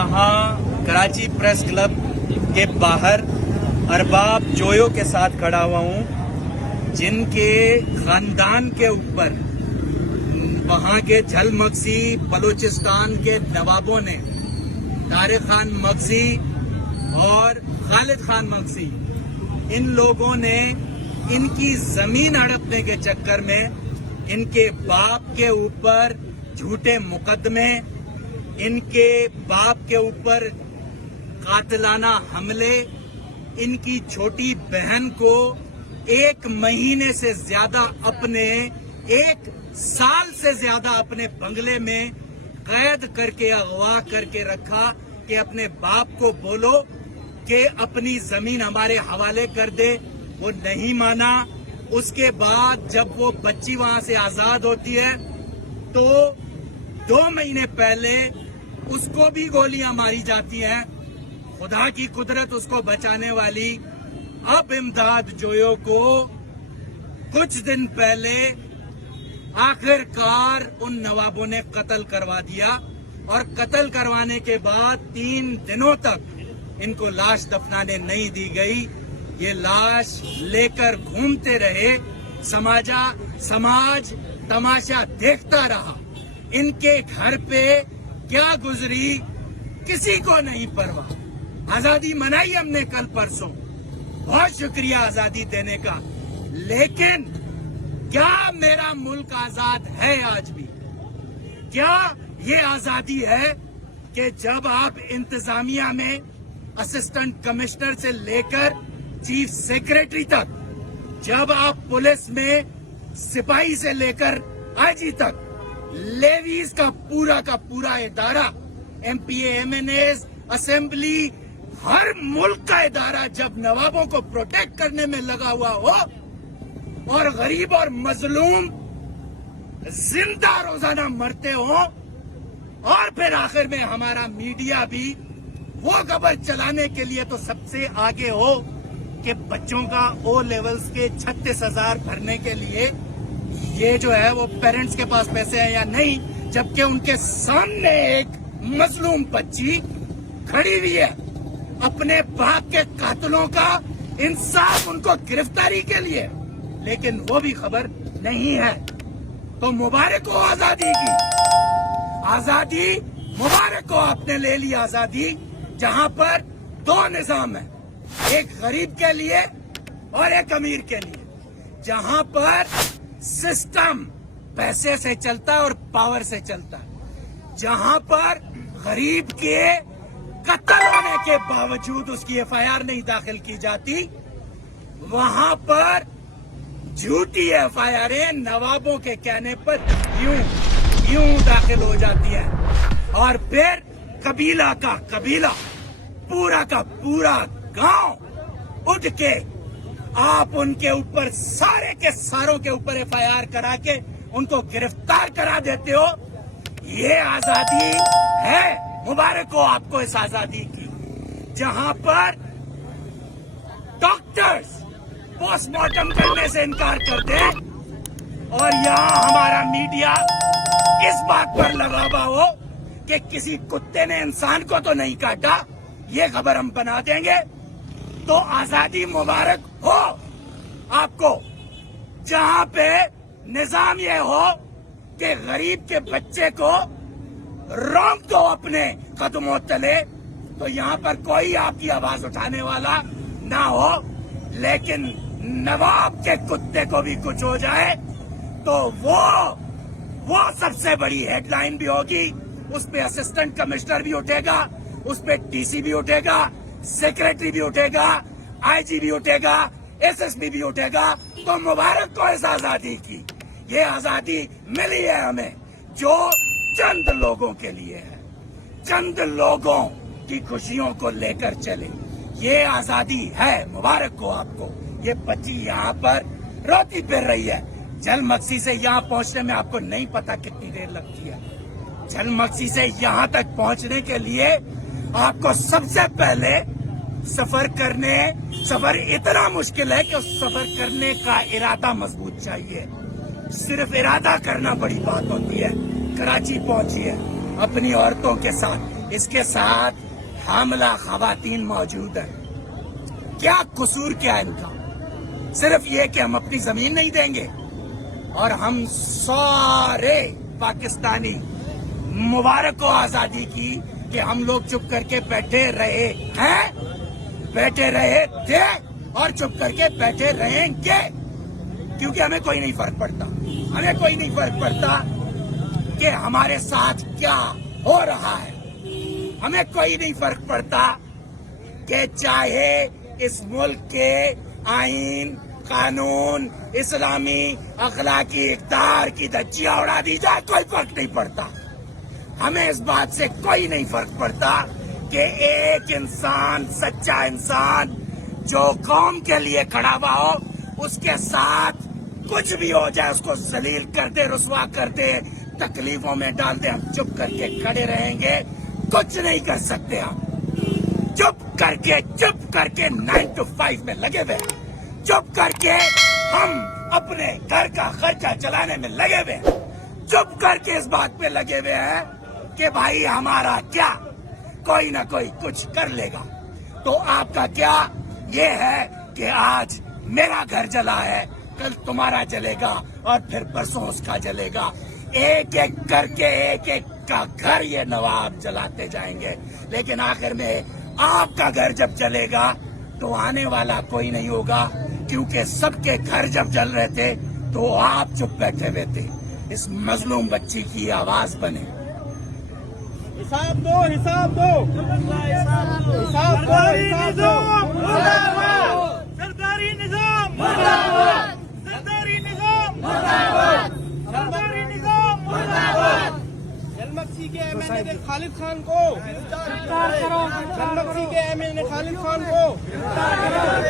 यहाँ Karachi press club के बाहर अरबाब जोयो के साथ खड़ा हुआ हूँ, जिनके खानदान के ऊपर वहाँ के झल मगसी बलूचिस्तान के नवाबों ने तारिक खान मगसी और खालिद खान मगसी, इन लोगों ने इनकी जमीन हड़पने के चक्कर में इनके बाप के ऊपर झूठे मुकदमे, इनके बाप के ऊपर कातिलाना हमले, इनकी छोटी बहन को 1 महीने से ज्यादा अपने 1 साल से ज्यादा अपने बंगले में कैद करके अगवा करके रखा कि अपने बाप को बोलो कि अपनी जमीन हमारे हवाले कर दे। वो नहीं माना। उसके बाद जब वो बच्ची वहां से आजाद होती है तो 2 महीने पहले उसको भी गोलियां मारी जाती हैं। खुदा की कुदरत उसको बचाने वाली अब इमदाद जोयो को कुछ दिन पहले आखिरकार उन नवाबों ने कत्ल करवा दिया, और कत्ल करवाने के बाद 3 दिनों तक इनको लाश दफनाने नहीं दी गई। ये लाश लेकर घूमते रहे, समाज तमाशा देखता रहा। इनके घर पे क्या गुजरी किसी को नहीं परवाह। आजादी मनाई हमने कल परसों, बहुत शुक्रिया आजादी देने का, लेकिन क्या मेरा मुल्क आजाद है आज भी? क्या ये आजादी है कि जब आप इंतजामिया में असिस्टेंट कमिश्नर से लेकर चीफ सेक्रेटरी तक, जब आप पुलिस में सिपाही से लेकर आईजी तक, लेवीज का पूरा इदारा, एमपीए, एमएनएस, असेंबली, हर मुल्क का इदारा जब नवाबों को प्रोटेक्ट करने में लगा हुआ हो और गरीब और मजलूम जिंदा रोजाना मरते हो, और फिर आखिर में हमारा मीडिया भी वो खबर चलाने के लिए तो सबसे आगे हो कि बच्चों का O लेवल्स के 36,000 भरने के लिए ये जो है वो पेरेंट्स के पास पैसे हैं या नहीं, जबकि उनके सामने एक मजलूम बच्ची खड़ी हुई है अपने बाप के कातिलों का इंसाफ, उनको गिरफ्तारी के लिए, लेकिन वो भी खबर नहीं है। तो मुबारक हो आजादी की, आजादी मुबारक हो, आपने ले ली आजादी, जहां पर 2 निजाम है, एक गरीब के लिए और एक अमीर के लिए, जहां पर सिस्टम पैसे से चलता है और पावर से चलता है, जहां पर गरीब के कत्ल होने के बावजूद उसकी एफआईआर नहीं दाखिल की जाती, वहां पर झूठी एफआईआरें नवाबों के कहने पर यूं दाखिल हो जाती है, और फिर कबीला का कबीला, पूरा का पूरा गांव उठ के आप उनके ऊपर, सारे के सारों के ऊपर एफआईआर करा के उनको गिरफ्तार करा देते हो। ये आजादी है, मुबारक हो आपको इस आजादी की, जहां पर डॉक्टर्स पोस्टमार्टम करने से इनकार कर दे, और यहाँ हमारा मीडिया इस बात पर लगा हुआ हो कि किसी कुत्ते ने इंसान को तो नहीं काटा, ये खबर हम बना देंगे। तो आजादी मुबारक हो आपको, जहां पे निजाम ये हो कि गरीब के बच्चे को रोक दो अपने कदमों तले, तो यहाँ पर कोई आपकी आवाज उठाने वाला ना हो, लेकिन नवाब के कुत्ते को भी कुछ हो जाए तो वो सबसे बड़ी हेडलाइन भी होगी, उस पे असिस्टेंट कमिश्नर भी उठेगा, उस पे डीसी भी उठेगा, सेक्रेटरी भी उठेगा, आईजी भी उठेगा, एसएसपी भी उठेगा। तो मुबारक हो इस आजादी की, ये आजादी मिली है हमें जो चंद लोगों के लिए है, चंद लोगों की खुशियों को लेकर चले, ये आजादी है, मुबारक हो आपको। ये बच्ची यहाँ पर रोती फिर रही है, झलमक्सी से यहाँ पहुँचने में आपको नहीं पता कितनी देर लगती है। झलमक्सी से यहाँ तक पहुँचने के लिए आपको सबसे पहले सफर इतना मुश्किल है कि उस सफर करने का इरादा मजबूत चाहिए। सिर्फ इरादा करना बड़ी बात होती है। कराची पहुंची है अपनी औरतों के साथ, اس کے ساتھ حاملہ خواتین موجود ہیں. کیا قصور کیا ان کا؟ صرف یہ کہ ہم اپنی زمین نہیں دیں گے اور ہم سارے پاکستانی مبارک ہو آزادی کی کہ ہم لوگ چپ کر کے بیٹھے رہے ہیں، بیٹھے رہے تھے اور چپ کر کے بیٹھے رہیں گے، کیونکہ ہمیں کوئی نہیں فرق پڑتا. ہمیں کوئی نہیں فرق پڑتا کہ ہمارے ساتھ کیا ہو رہا ہے. ہمیں کوئی نہیں فرق پڑتا کہ چاہے اس ملک کے آئین، قانون، اسلامی اخلاقی اقدار کی دھجیاں اڑا دی جائے، کوئی فرق نہیں پڑتا. ہمیں اس بات سے کوئی نہیں فرق پڑتا کہ ایک انسان، سچا انسان جو قوم کے لیے کھڑا ہوا ہو، اس کے ساتھ کچھ بھی ہو جائے اس کو ذلیل کر دے، رسوا کر دے، تکلیفوں میں ڈال دے، ہم چپ کر کے کھڑے رہیں گے. کچھ نہیں کر سکتے. ہم چپ کر کے 9 to 5 میں لگے ہوئے ہیں. چپ کر کے ہم اپنے گھر کا خرچہ چلانے میں لگے ہوئے ہیں. چپ کر کے اس بات پہ لگے ہوئے ہیں کہ بھائی ہمارا کیا، کوئی نہ کوئی کچھ کر لے گا. تو آپ کا کیا یہ ہے کہ آج میرا گھر جلا ہے، کل تمہارا جلے گا اور پھر پرسوں اس کا جلے گا. ایک ایک کر کے ایک ایک کا گھر یہ نواب جلاتے جائیں گے، لیکن آخر میں آپ کا گھر جب جلے گا تو آنے والا کوئی نہیں ہوگا، کیونکہ سب کے گھر جب جل رہے تھے تو آپ چپ بیٹھے ہوئے تھے. اس مظلوم بچی کی آواز بنے. حساب دو، حساب دو، حساب دو، حساب دو. سرداری نظام مرد آباد، سرداری نظام مرد آباد، سرداری نظام مرد آباد. جلمکسی کے ایم این اے خالد خان کو گرفتار کرو. جلمکسی کے ایم این اے خالد خان کو گرفتار کرو.